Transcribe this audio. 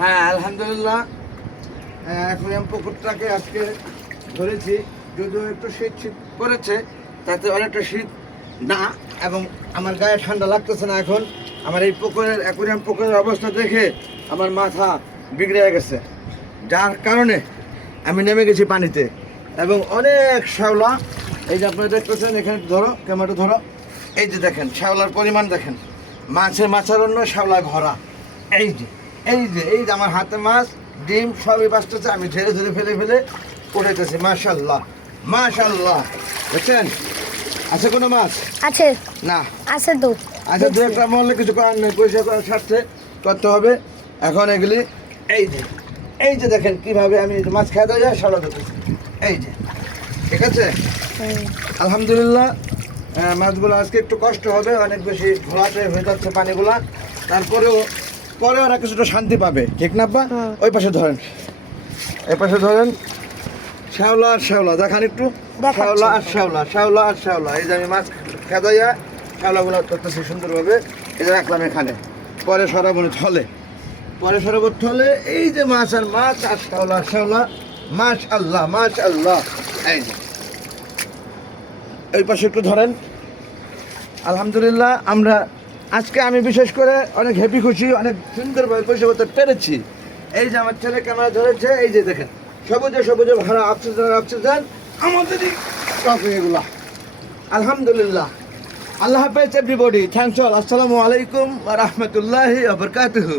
হ্যাঁ আলহামদুলিল্লাহ, অ্যাকুয়ারিয়াম পুকুরটাকে আজকে ধরেছি, যদিও একটু শীত শীত করেছে, তাতে অনেকটা শীত না, এবং আমার গায়ে ঠান্ডা লাগতেছে না এখন। আমার এই পুকুরের অ্যাকুয়ারিয়াম পুকুরের অবস্থা দেখে আমার মাথা বিগড়ে গেছে, যার কারণে আমি নেমে গেছি পানিতে, এবং অনেক শ্যাওলা। এই যে আপনারা দেখতেছেন, এখানে ধরো, ক্যামেরাটা ধরো, এই যে দেখেন শ্যাওলার পরিমাণ দেখেন, মাছের মাছারণ্য শ্যাওলায় ভরা। এই যে এই যে এই যে আমার হাতে মাছ, ডিম সবই বাঁচতেছে, আমি ঝেড়ে ঝেড়ে ফেলে ফেলে উঠেতেছি। মাশাল্লাহ মাশাল্লাহ, বুঝছেন? আছে কোনো মাছ? আছে না আছে তো। আচ্ছা, দু একটা মরলে কিছু করার নেই, পয়সা করার স্বার্থে করতে হবে। এখন এগুলি এই যে দেখেন কিভাবে আমি মাছ খেতে যায় সারা দিতেছি, এই যে, ঠিক আছে। আলহামদুলিল্লাহ, মাছগুলো আজকে একটু কষ্ট হবে, অনেক বেশি ঘোলাটে হয়ে যাচ্ছে পানিগুলা, তারপরেও পরে ওরা কিছুটা শান্তি পাবে, ঠিক না আপা? ওই পাশে ধরেন, এই পাশে ধরেন, শ্যাওলা আর শ্যাওলা দেখান একটু, দেখাচ্ছি। শ্যাওলা আর শ্যাওলা, শ্যাওলা আর শ্যাওলা। এই যে আমি মাছ খেদাইয়া শ্যাওলাগুলো করতেছি সুন্দরভাবে, এই যে রাখলাম এখানে, পরে সরাবনি থলে, পরে সরাবো থলে। এই যে মাছ আর মাছ আর শ্যাওলা আর শ্যাওলা, মাছ আল্লাহ মাছ আল্লাহ। এই যে এই পাশে একটু ধরেন। আলহামদুলিল্লাহ, আজকে আমি বিশেষ করে অনেক হ্যাপি, খুশি, অনেক সুন্দরভাবে পরিষেবা করতে পেরেছি। এই যে আমার ছেলে ক্যামেরা ধরেছে, এই যে দেখেন সবুজে সবুজে ভরা অক্সিজেন অক্সিজেন আমাদেরই টপিক এগুলা। আলহামদুলিল্লাহ, আল্লাহ হাফেজ এভরিবডি, থ্যাংকস অল, আসসালামু আলাইকুম ওয়া রাহমাতুল্লাহি ওয়া বারাকাতুহু।